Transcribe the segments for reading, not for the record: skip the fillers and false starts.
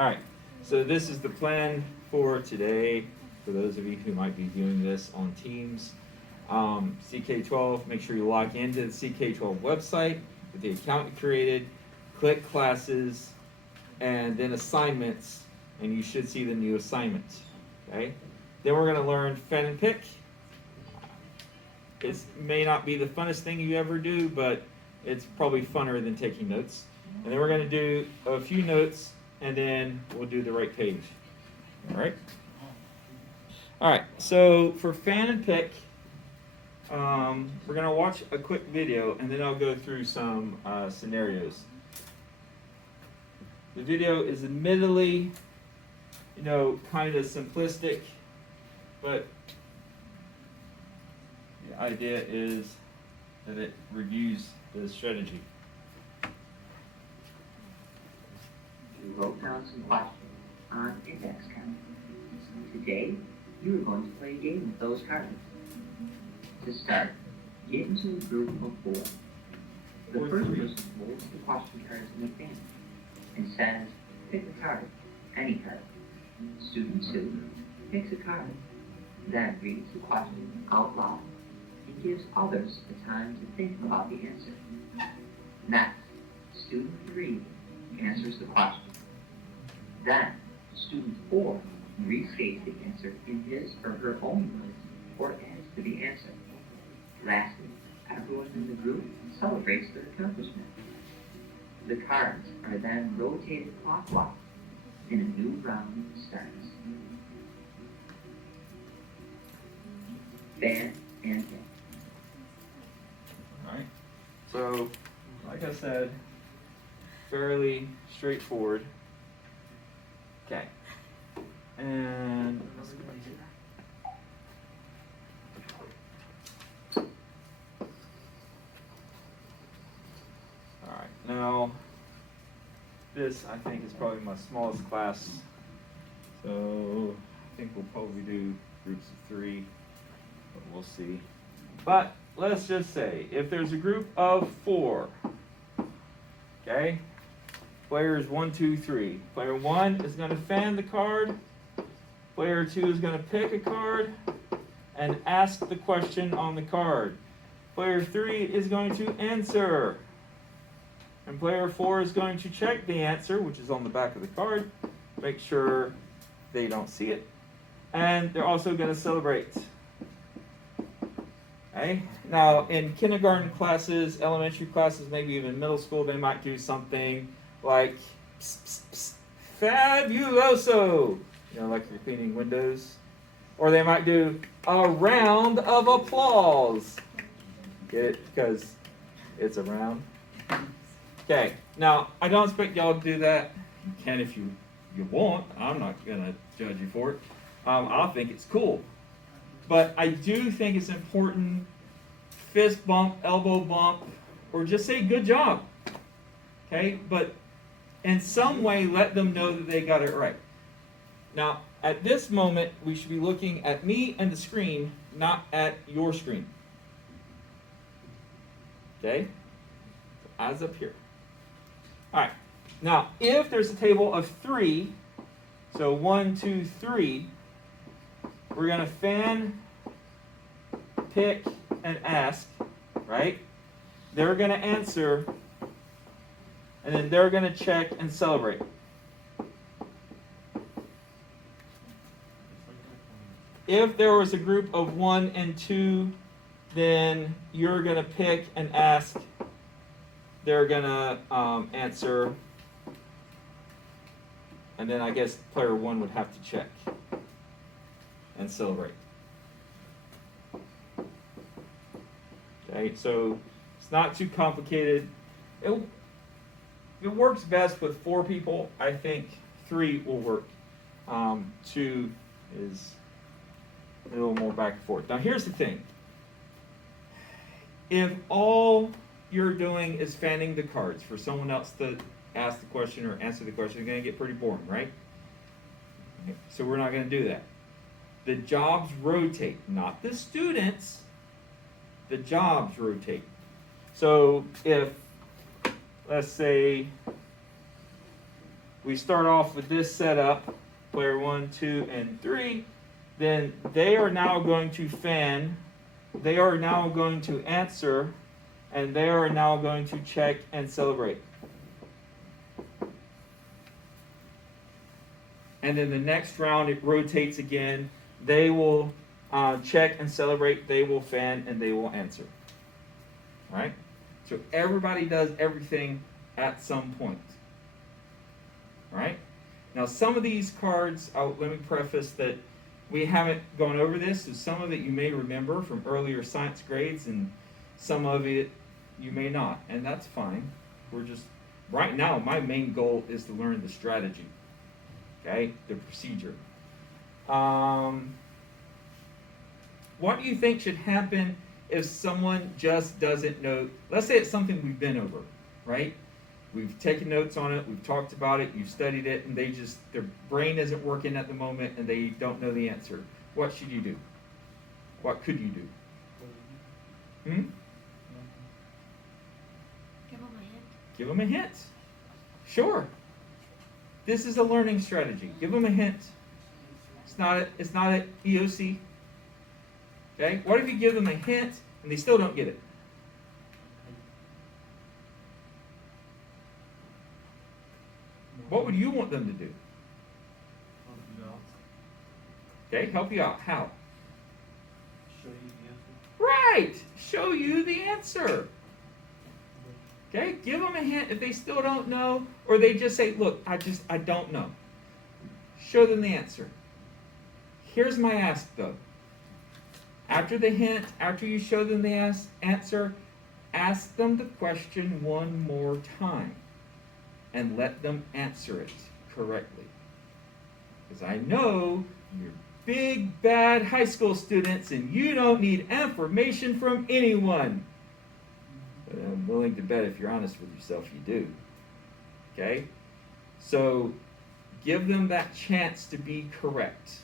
All right, so this is the plan for today. For those of you who might be viewing this on Teams, CK12, make sure you log into the CK12 website with the account you created, click classes, and then assignments, and you should see the new assignments, okay? Then we're gonna learn fan and pick. It may not be the funnest thing you ever do, but it's probably funner than taking notes. And then we're gonna do a few notes, and then we'll do the right page, all right? All right, so for fan and pick, we're gonna watch a quick video, and then I'll go through some scenarios. The video is admittedly, kind of simplistic, but the idea is that it reviews the strategy. You wrote down some questions on index cards. Today, you are going to play a game with those cards. To start, get into a group of 4. The first person holds the question cards in the fan and says, pick a card, any card. Student 2 picks a card, then reads the question out loud and gives others the time to think about the answer. Next, student 3 answers the question. Then, student 4 restates the answer in his or her own words or adds to the answer. Lastly, everyone in the group celebrates their accomplishment. The cards are then rotated clockwise and a new round starts. Fan and pick. All right, so like I said, fairly straightforward. Okay, and let's go back here. All right, now this I think is probably my smallest class, so I think we'll probably do groups of 3, but we'll see. But let's just say if there's a group of 4, okay, players 1, 2, 3. Player 1 is going to fan the card. Player 2 is going to pick a card and ask the question on the card. Player 3 is going to answer. And player 4 is going to check the answer, which is on the back of the card, make sure they don't see it. And they're also going to celebrate. Okay? Now, in kindergarten classes, elementary classes, maybe even middle school, they might do something like psst, psst, psst, fabuloso, like you're cleaning windows. Or they might do a round of applause. Get it? Because it's a round. Okay, now I don't expect y'all to do that. You can if you want. I'm not going to judge you for it. I'll think it's cool. But I do think it's important, fist bump, elbow bump, or just say good job. Okay, but in some way let them know that they got it right. Now, at this moment, we should be looking at me and the screen, not at your screen. Okay, eyes up here. All right, now if there's a table of 3, so 1, 2, 3, we're going to fan, pick, and ask, right? They're going to answer, and then they're going to check and celebrate. If there was a group of 1 and 2, then you're going to pick and ask. They're going to answer. And then I guess player 1 would have to check and celebrate. Okay, so it's not too complicated. It works best with 4 people. I think 3 will work. 2 is a little more back and forth. Now here's the thing. If all you're doing is fanning the cards for someone else to ask the question or answer the question, it's going to get pretty boring, right? Okay, so we're not going to do that. The jobs rotate, not the students. The jobs rotate. So if, let's say, we start off with this setup, player 1, 2, and 3, then they are now going to fan, they are now going to answer, and they are now going to check and celebrate. And then the next round it rotates again. They will check and celebrate, they will fan, and they will answer. Right? So everybody does everything at some point. Right? Now some of these cards, let me preface that we haven't gone over this, so some of it you may remember from earlier science grades, and some of it you may not, and that's fine. We're just, right now, my main goal is to learn the strategy, okay, the procedure. What do you think should happen if someone just doesn't know? Let's say it's something we've been over, right? We've taken notes on it, we've talked about it, you've studied it, and their brain isn't working at the moment and they don't know the answer. What should you do? What could you do? Give them a hint. Give them a hint. Sure. This is a learning strategy. Give them a hint. It's not an EOC. Okay? What if you give them a hint and they still don't get it? What would you want them to do? Okay, help you out. How? Show you the answer. Right! Show you the answer. Okay, give them a hint if they still don't know, or they just say, look, I don't know. Show them the answer. Here's my ask though. After the hint, after you show them the answer, ask them the question one more time and let them answer it correctly. Because I know you're big, bad high school students and you don't need information from anyone. But I'm willing to bet if you're honest with yourself, you do. Okay? So give them that chance to be correct.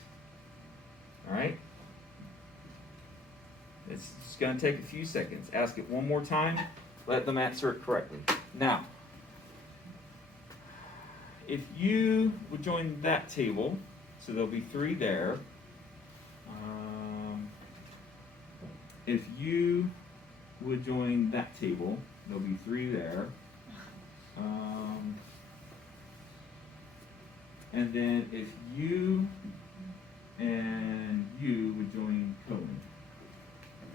All right? It's just going to take a few seconds. Ask it one more time. Let them answer it correctly. Now, if you would join that table, so there'll be 3 there. If you would join that table, there'll be 3 there. And then if you and you would join Cohen,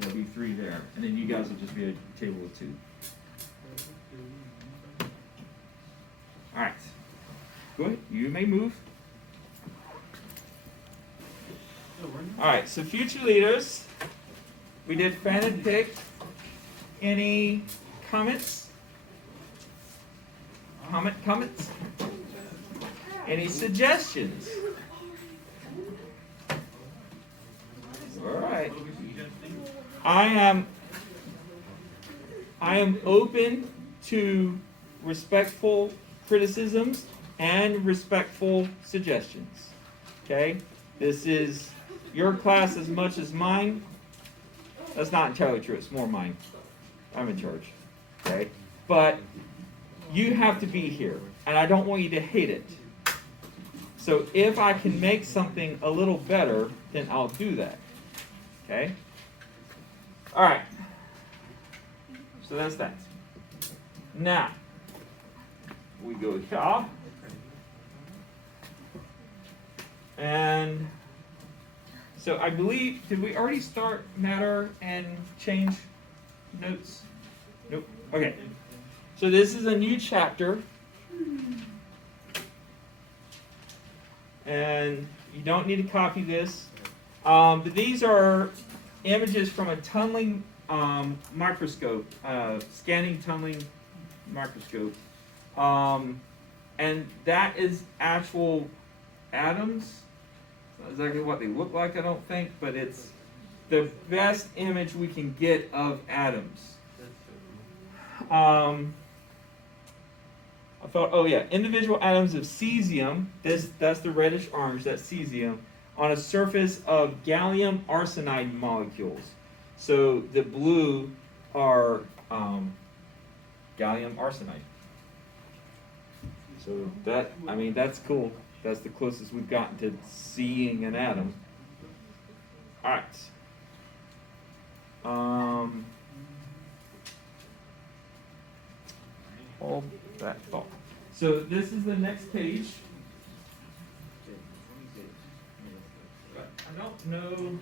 there'll be 3 there. And then you guys will just be a table of 2. All right. Go ahead. You may move. All right. So future leaders, we did fan and pick. Any comments? Comments? Any suggestions? All right. I am open to respectful criticisms and respectful suggestions. Okay? This is your class as much as mine. That's not entirely true. It's more mine. I'm in charge. Okay? But you have to be here, and I don't want you to hate it. So if I can make something a little better, then I'll do that. Okay? All right. So that's that. Now, we go here. And so I believe, did we already start matter and change notes? Nope. Okay. So this is a new chapter. And you don't need to copy this. But these are images from a tunneling microscope, scanning tunneling microscope. And that is actual atoms. Not exactly what they look like, I don't think, but it's the best image we can get of atoms. I thought, oh yeah, individual atoms of cesium, that's the reddish orange, that's cesium, on a surface of gallium arsenide molecules. So the blue are gallium arsenide. So that, I mean, that's cool. That's the closest we've gotten to seeing an atom. All right. Hold that thought. So this is the next page. But I don't know.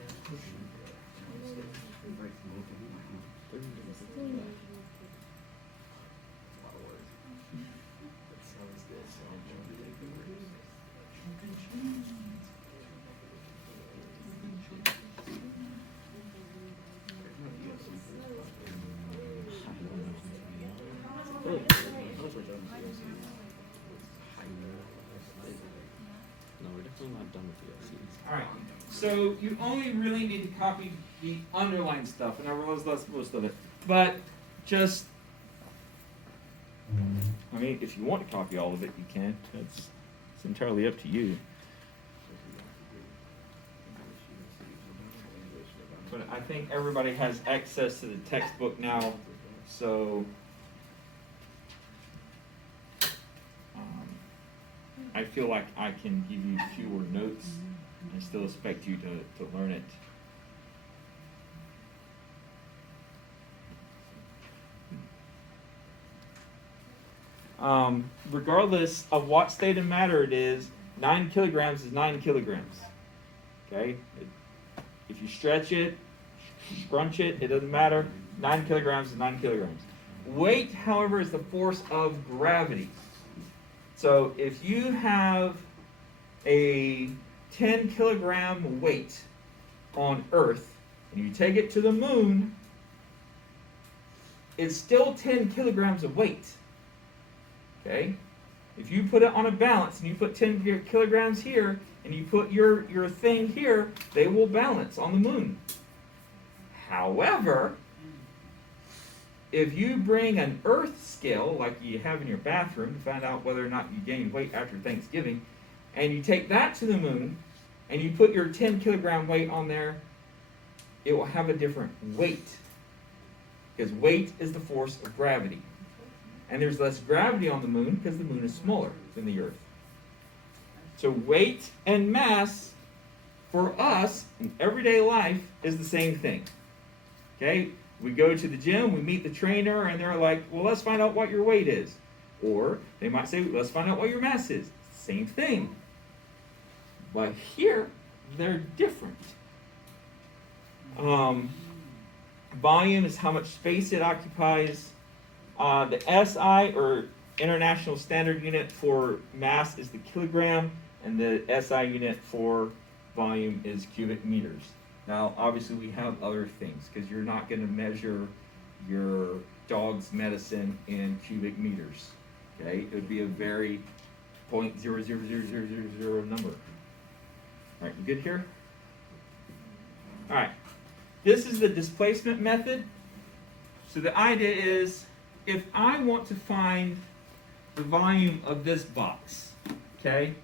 All right. So you only really need to copy the underlined stuff, and I realize that's most of it. But just, I mean, if you want to copy all of it, you can. It's entirely up to you. But I think everybody has access to the textbook now, so I feel like I can give you fewer notes and still expect you to learn it. Regardless of what state of matter it is, 9 kilograms is 9 kilograms. Okay? If you stretch it, scrunch it, it doesn't matter. 9 kilograms is 9 kilograms. Weight, however, is the force of gravity. So if you have a 10 kilogram weight on Earth and you take it to the moon, it's still 10 kilograms of weight. Okay? If you put it on a balance and you put 10 kilograms here and you put your thing here, they will balance on the moon. However, if you bring an Earth scale like you have in your bathroom to find out whether or not you gained weight after Thanksgiving, and you take that to the moon and you put your 10 kilogram weight on there, it will have a different weight. Because weight is the force of gravity. And there's less gravity on the moon because the moon is smaller than the Earth. So weight and mass for us in everyday life is the same thing. Okay? We go to the gym, we meet the trainer, and they're like, well, let's find out what your weight is. Or they might say, let's find out what your mass is. Same thing. But here, they're different. Volume is how much space it occupies. The SI, or International Standard Unit for mass, is the kilogram, and the SI unit for volume is cubic meters. Now, obviously, we have other things, because you're not going to measure your dog's medicine in cubic meters. Okay? It would be a very 0.00000 number. All right, you good here? All right. This is the displacement method. So the idea is, if I want to find the volume of this box, okay,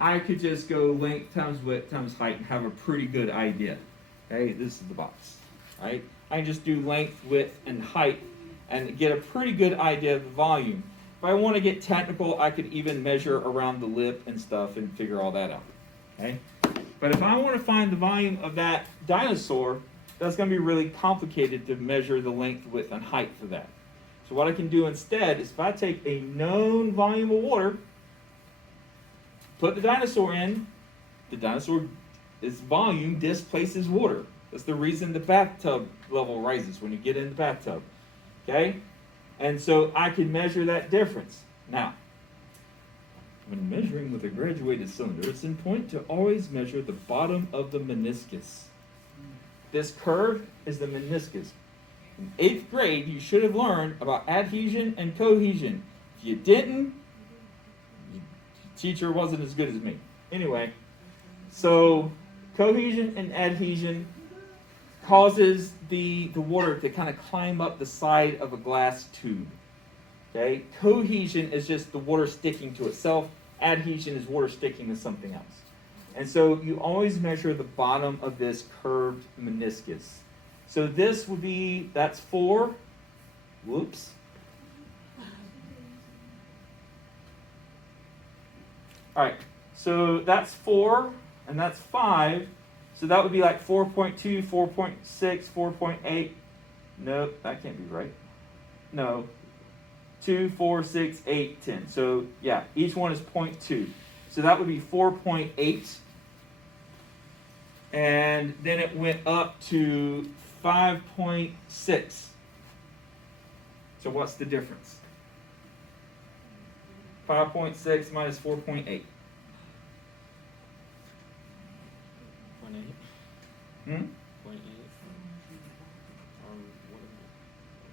I could just go length times width times height and have a pretty good idea. Okay, this is the box, right? I can just do length, width, and height and get a pretty good idea of the volume. If I want to get technical, I could even measure around the lip and stuff and figure all that out, okay? But if I want to find the volume of that dinosaur, that's going to be really complicated to measure the length, width, and height for that. So what I can do instead is if I take a known volume of water, put the dinosaur in, the dinosaur's volume displaces water. That's the reason the bathtub level rises when you get in the bathtub. Okay? And so I can measure that difference. Now, when measuring with a graduated cylinder, it's important to always measure the bottom of the meniscus. This curve is the meniscus. In 8th grade, you should have learned about adhesion and cohesion. If you didn't, your teacher wasn't as good as me. Anyway, so cohesion and adhesion causes the water to kind of climb up the side of a glass tube. Okay? Cohesion is just the water sticking to itself. Adhesion is water sticking to something else. And so you always measure the bottom of this curved meniscus. So this would be, that's 4. Whoops. Alright, so that's 4, and that's 5. So that would be like 4.2, 4.6, 4.8. Nope, that can't be right. No. 2, 4, 6, 8, 10. So yeah, each one is 0.2. So that would be 4.8. And then it went up to 5.6. So what's the difference? 5.6 minus 4.8. 0.8. Hmm? 0.8.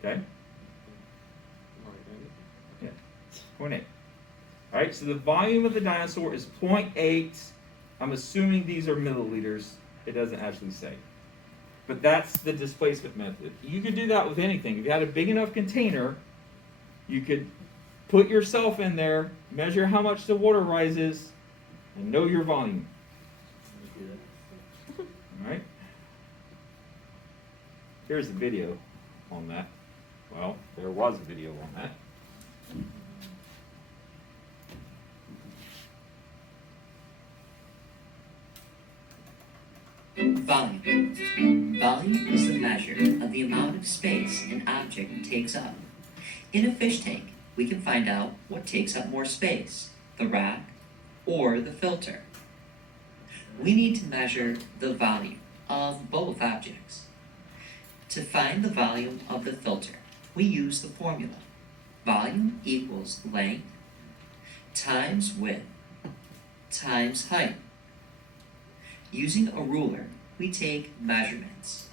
Okay. What? 0.8. Alright, so the volume of the dinosaur is 0.8. I'm assuming these are milliliters. It doesn't actually say. But that's the displacement method. You could do that with anything. If you had a big enough container, you could put yourself in there, measure how much the water rises, and know your volume. Alright? Here's a video on that. Well, there was a video on that. Volume. Volume is the measure of the amount of space an object takes up. In a fish tank, we can find out what takes up more space, the rock or the filter. We need to measure the volume of both objects. To find the volume of the filter, we use the formula. Volume equals length times width times height. Using a ruler, we take measurements.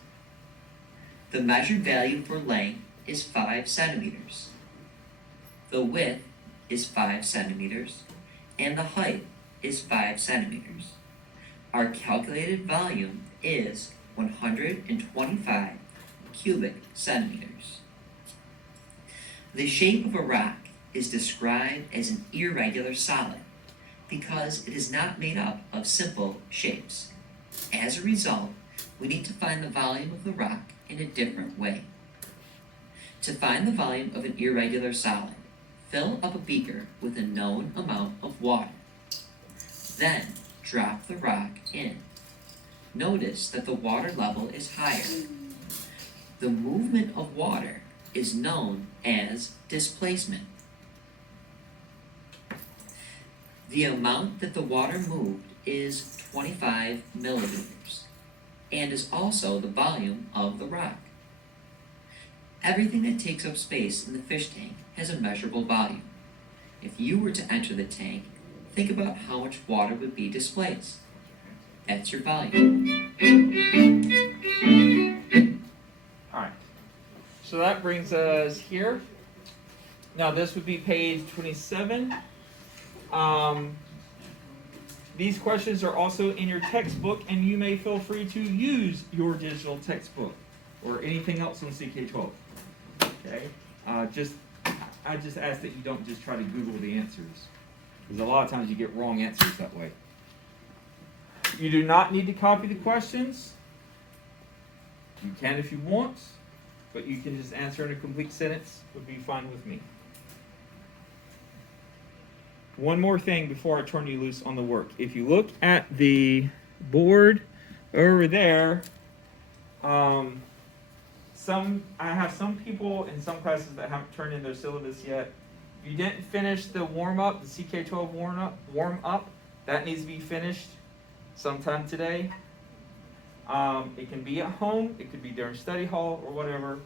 The measured value for length is 5 centimeters. The width is 5 centimeters, and the height is 5 centimeters. Our calculated volume is 125 cubic centimeters. The shape of a rock is described as an irregular solid because it is not made up of simple shapes. As a result, we need to find the volume of the rock in a different way. To find the volume of an irregular solid, fill up a beaker with a known amount of water. Then, drop the rock in. Notice that the water level is higher. The movement of water is known as displacement. The amount that the water moved is 25 milliliters, and is also the volume of the rock. Everything that takes up space in the fish tank has a measurable volume. If you were to enter the tank, think about how much water would be displaced. That's your volume. Alright. So that brings us here. Now this would be page 27. These questions are also in your textbook, and you may feel free to use your digital textbook or anything else on CK12. Okay? I just ask that you don't just try to Google the answers, because a lot of times you get wrong answers that way. You do not need to copy the questions. You can if you want, but you can just answer in a complete sentence. Would be fine with me. One more thing before I turn you loose on the work. If you look at the board over there, I have some people in some classes that haven't turned in their syllabus yet. If you didn't finish the warm-up, the CK12 warm-up, that needs to be finished sometime today. It can be at home, it could be during study hall or whatever.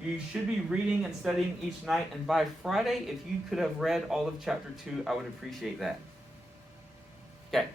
You should be reading and studying each night, and by Friday, if you could have read all of chapter 2, I would appreciate that. Okay.